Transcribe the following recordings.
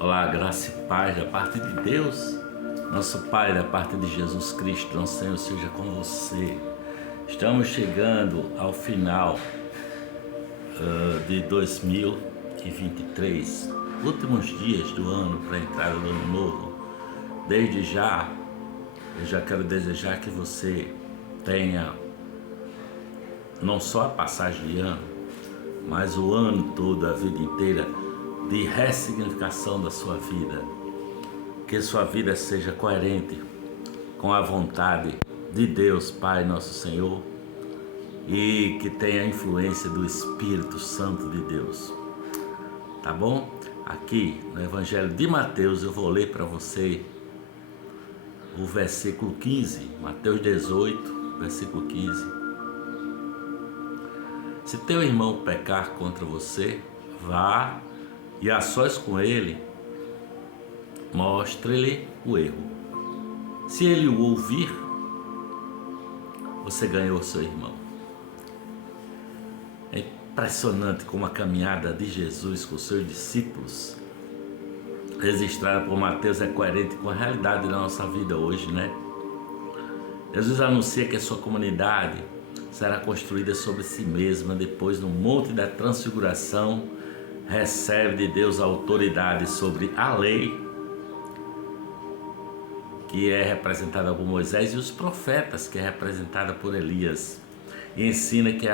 Olá, graça e paz da parte de Deus, nosso Pai, da parte de Jesus Cristo, nosso Senhor, seja com você. Estamos chegando ao final de 2023, últimos dias do ano para a entrada do ano novo. Desde já, eu já quero desejar que você tenha não só a passagem de ano, mas o ano todo, a vida inteira, de ressignificação da sua vida. Que sua vida seja coerente com a vontade de Deus, Pai nosso Senhor, e que tenha a influência do Espírito Santo de Deus. Tá bom? Aqui no Evangelho de Mateus eu vou ler para você o versículo 15, Mateus 18, versículo 15. Se teu irmão pecar contra você, vá e a sós com ele, mostre-lhe o erro. Se ele o ouvir, você ganhou seu irmão. É impressionante como a caminhada de Jesus com seus discípulos, registrada por Mateus, é coerente com a realidade da nossa vida hoje, né? Jesus anuncia que a sua comunidade será construída sobre si mesma. Depois, no Monte da Transfiguração, recebe de Deus a autoridade sobre a lei, que é representada por Moisés, e os profetas, que é representada por Elias, e ensina que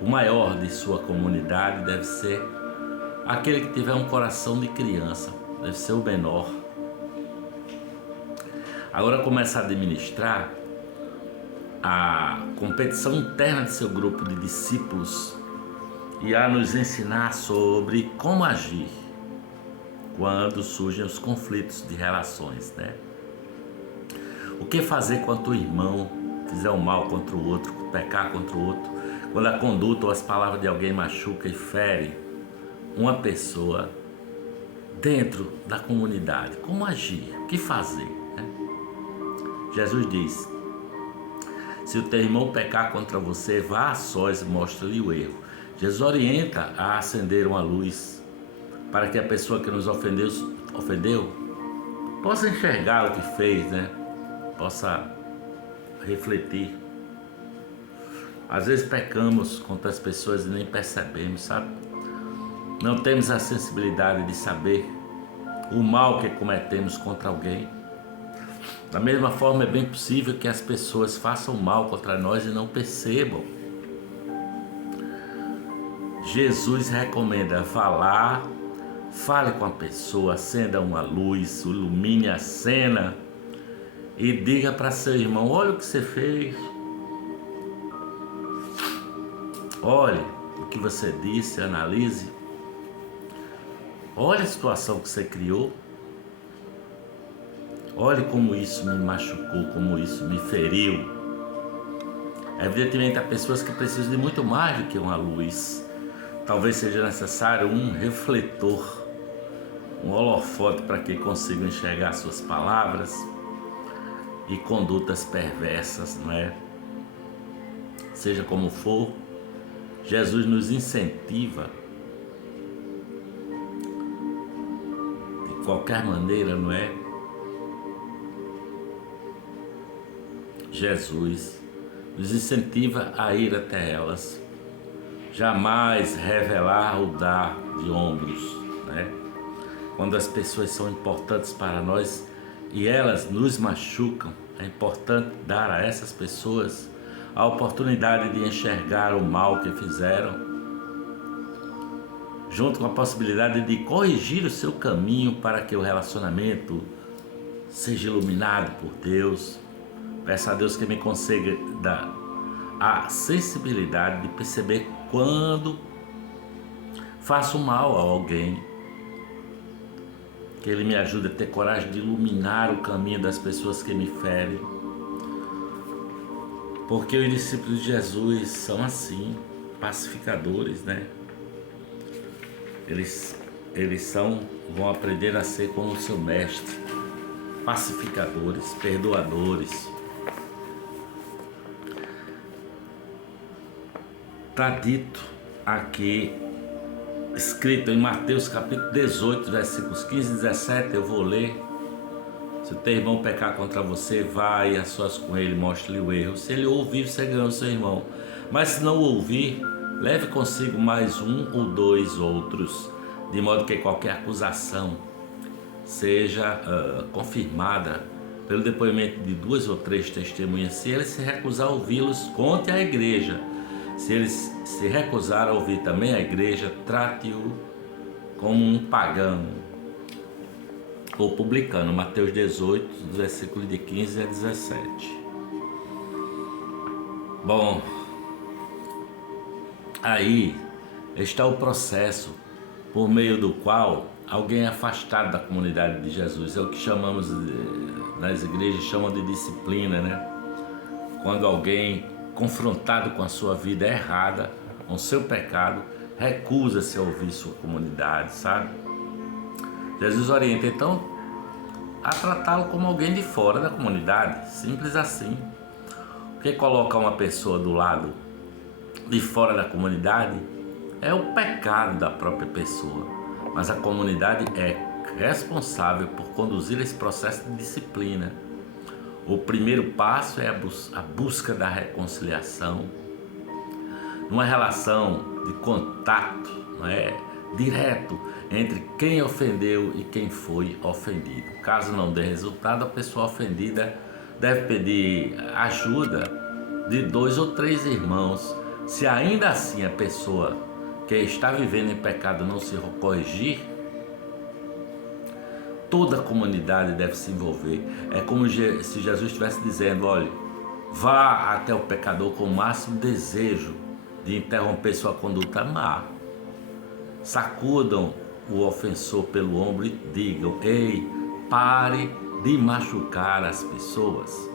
o maior de sua comunidade deve ser aquele que tiver um coração de criança, deve ser o menor. Agora começa a administrar a competição interna de seu grupo de discípulos e a nos ensinar sobre como agir quando surgem os conflitos de relações, né? O que fazer quando o irmão fizer o mal contra o outro, pecar contra o outro, quando a conduta ou as palavras de alguém machuca e fere uma pessoa dentro da comunidade? Como agir? O que fazer, né? Jesus diz: se o teu irmão pecar contra você, vá a sós e mostre-lhe o erro. Jesus orienta a acender uma luz para que a pessoa que nos ofendeu possa enxergar o que fez, né? Possa refletir. Às vezes pecamos contra as pessoas e nem percebemos, sabe? Não temos a sensibilidade de saber o mal que cometemos contra alguém. Da mesma forma, é bem possível que as pessoas façam mal contra nós e não percebam. Jesus recomenda falar, fale com a pessoa, acenda uma luz, ilumine a cena e diga para seu irmão: olha o que você fez, olhe o que você disse, analise, olha a situação que você criou, olhe como isso me machucou, como isso me feriu. Evidentemente, há pessoas que precisam de muito mais do que uma luz. Talvez seja necessário um refletor, um holofote para que consigam enxergar suas palavras e condutas perversas, não é? Seja como for, Jesus nos incentiva de qualquer maneira, não é? Jesus nos incentiva a ir até elas, jamais revelar ou dar de ombros, né? Quando as pessoas são importantes para nós e elas nos machucam, é importante dar a essas pessoas a oportunidade de enxergar o mal que fizeram, junto com a possibilidade de corrigir o seu caminho para que o relacionamento seja iluminado por Deus. Peço a Deus que me conceda a sensibilidade de perceber quando faço mal a alguém, que Ele me ajude a ter coragem de iluminar o caminho das pessoas que me ferem, porque os discípulos de Jesus são assim, pacificadores, né? Eles vão aprender a ser como o seu mestre, pacificadores, perdoadores. Está dito aqui escrito em Mateus capítulo 18, versículos 15 e 17, eu vou ler. Se o teu irmão pecar contra você, vai a sós com ele, mostre-lhe o erro. Se ele ouvir, você ganha o seu irmão. Mas se não ouvir, leve consigo mais um ou dois outros, de modo que qualquer acusação seja confirmada pelo depoimento de 2 ou 3 testemunhas. Se ele se recusar a ouvi-los, conte à igreja. Se ele se recusar a ouvir também a igreja, trate-o como um pagão ou publicano. Mateus 18, versículos de 15 a 17. Bom, aí está o processo por meio do qual alguém é afastado da comunidade de Jesus. É o que chamamos, nas igrejas chamam de disciplina, né? Quando alguém confrontado com a sua vida errada, com o seu pecado, recusa-se a ouvir sua comunidade, sabe? Jesus orienta então a tratá-lo como alguém de fora da comunidade, simples assim. Porque coloca uma pessoa do lado de fora da comunidade é o pecado da própria pessoa, mas a comunidade é responsável por conduzir esse processo de disciplina. O primeiro passo é a busca da reconciliação, numa relação de contato, não é, direto entre quem ofendeu e quem foi ofendido. Caso não dê resultado, a pessoa ofendida deve pedir ajuda de 2 ou 3 irmãos. Se ainda assim a pessoa que está vivendo em pecado não se corrigir, toda a comunidade deve se envolver. É como se Jesus estivesse dizendo: olha, vá até o pecador com o máximo desejo de interromper sua conduta má. Sacudam o ofensor pelo ombro e digam: ei, pare de machucar as pessoas.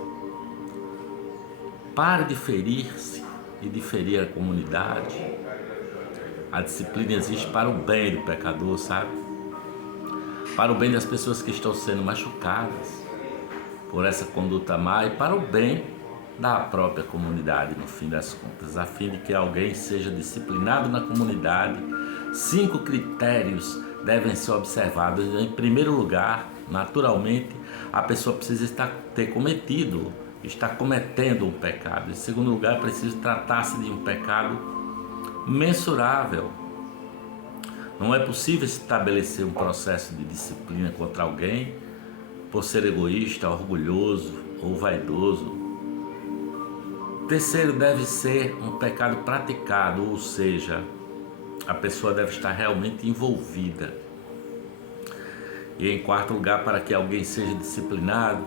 Pare de ferir-se e de ferir a comunidade. A disciplina existe para o bem do pecador, sabe? Para o bem das pessoas que estão sendo machucadas por essa conduta má e para o bem da própria comunidade, no fim das contas, a fim de que alguém seja disciplinado na comunidade. 5 critérios devem ser observados. Em primeiro lugar, naturalmente, a pessoa precisa estar cometendo um pecado. Em segundo lugar, precisa tratar-se de um pecado mensurável. Não é possível estabelecer um processo de disciplina contra alguém por ser egoísta, orgulhoso ou vaidoso. Terceiro, deve ser um pecado praticado, ou seja, a pessoa deve estar realmente envolvida. E em quarto lugar, para que alguém seja disciplinado,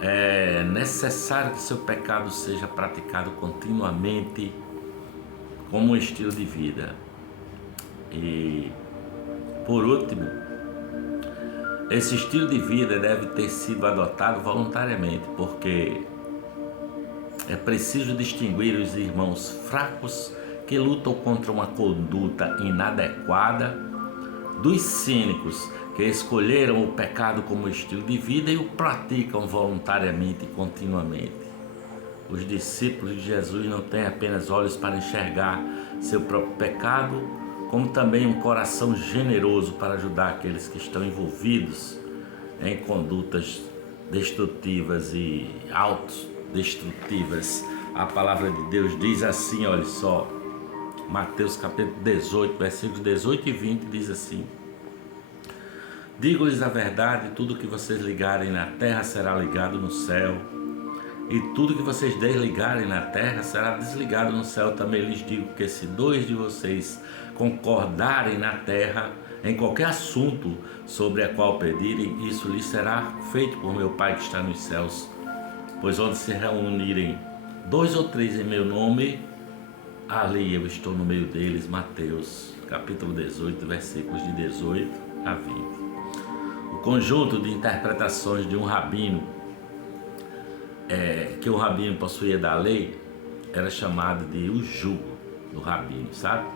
é necessário que seu pecado seja praticado continuamente como um estilo de vida. E, por último, esse estilo de vida deve ter sido adotado voluntariamente, porque é preciso distinguir os irmãos fracos que lutam contra uma conduta inadequada dos cínicos que escolheram o pecado como estilo de vida e o praticam voluntariamente e continuamente. Os discípulos de Jesus não têm apenas olhos para enxergar seu próprio pecado, como também um coração generoso para ajudar aqueles que estão envolvidos em condutas destrutivas e autodestrutivas. A palavra de Deus diz assim, olha só, Mateus capítulo 18, versículos 18 e 20 diz assim: digo-lhes a verdade, tudo que vocês ligarem na terra será ligado no céu, e tudo que vocês desligarem na terra será desligado no céu. Também lhes digo que se 2 de vocês concordarem na terra em qualquer assunto sobre a qual pedirem, isso lhes será feito por meu Pai que está nos céus. Pois onde se reunirem 2 ou 3 em meu nome, ali eu estou no meio deles. Mateus capítulo 18, versículos de 18 a 20. O conjunto de interpretações de um rabino que o rabino possuía da lei era chamado de o jugo do rabino, sabe?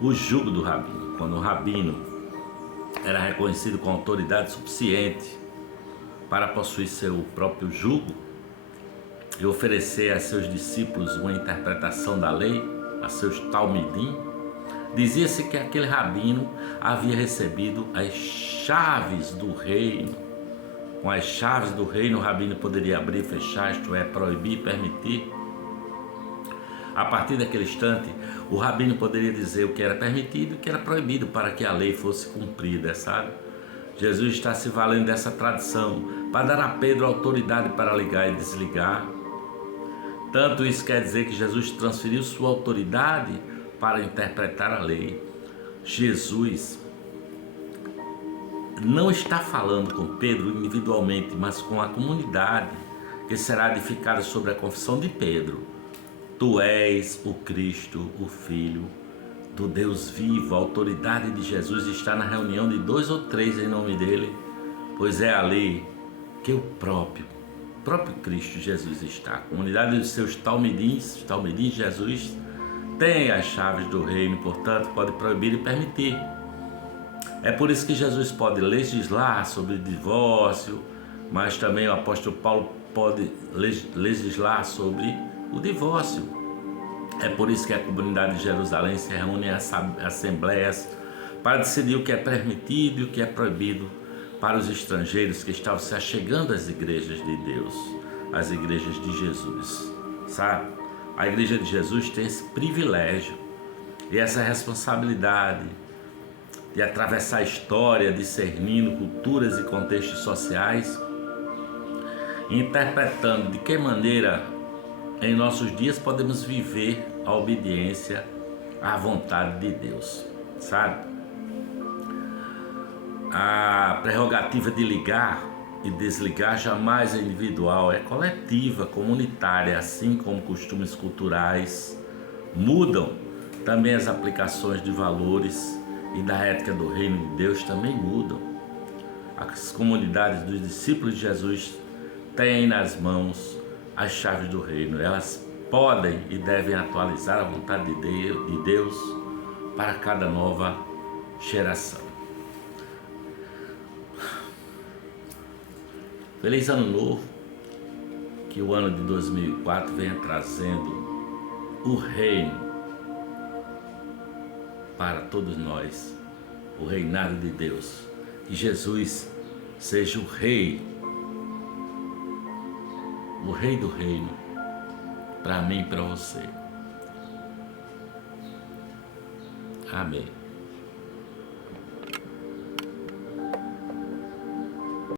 O jugo do rabino, quando o rabino era reconhecido com autoridade suficiente para possuir seu próprio jugo e oferecer a seus discípulos uma interpretação da lei, a seus talmidim, Dizia-se que aquele rabino havia recebido as chaves do reino. Com as chaves do reino, o rabino poderia abrir e fechar, isto é, proibir e permitir. A partir daquele instante, o rabino poderia dizer o que era permitido e o que era proibido para que a lei fosse cumprida, sabe? Jesus está se valendo dessa tradição para dar a Pedro autoridade para ligar e desligar. Tanto isso quer dizer que Jesus transferiu sua autoridade para interpretar a lei. Jesus não está falando com Pedro individualmente, mas com a comunidade que será edificada sobre a confissão de Pedro. Tu és o Cristo, o Filho do Deus vivo. A autoridade de Jesus está na reunião de 2 ou 3 em nome dele, pois é ali que o próprio Cristo Jesus está. A comunidade dos seus talmidins de Jesus, tem as chaves do reino, portanto pode proibir e permitir. É por isso que Jesus pode legislar sobre divórcio, mas também o apóstolo Paulo pode legislar sobre o divórcio. É por isso que a comunidade de Jerusalém se reúne em assembleias para decidir o que é permitido e o que é proibido para os estrangeiros que estavam se achegando às igrejas de Deus, às igrejas de Jesus, sabe? A igreja de Jesus tem esse privilégio e essa responsabilidade de atravessar a história, discernindo culturas e contextos sociais, interpretando de que maneira em nossos dias podemos viver a obediência à vontade de Deus, sabe? A prerrogativa de ligar e desligar jamais é individual, é coletiva, comunitária, assim como costumes culturais mudam, também as aplicações de valores e da ética do reino de Deus também mudam. As comunidades dos discípulos de Jesus têm nas mãos as chaves do reino. Elas podem e devem atualizar a vontade de Deus para cada nova geração. Feliz Ano Novo, que o ano de 2004 venha trazendo o reino para todos nós, o reinado de Deus. Que Jesus seja o rei do reino, para mim e para você. Amém.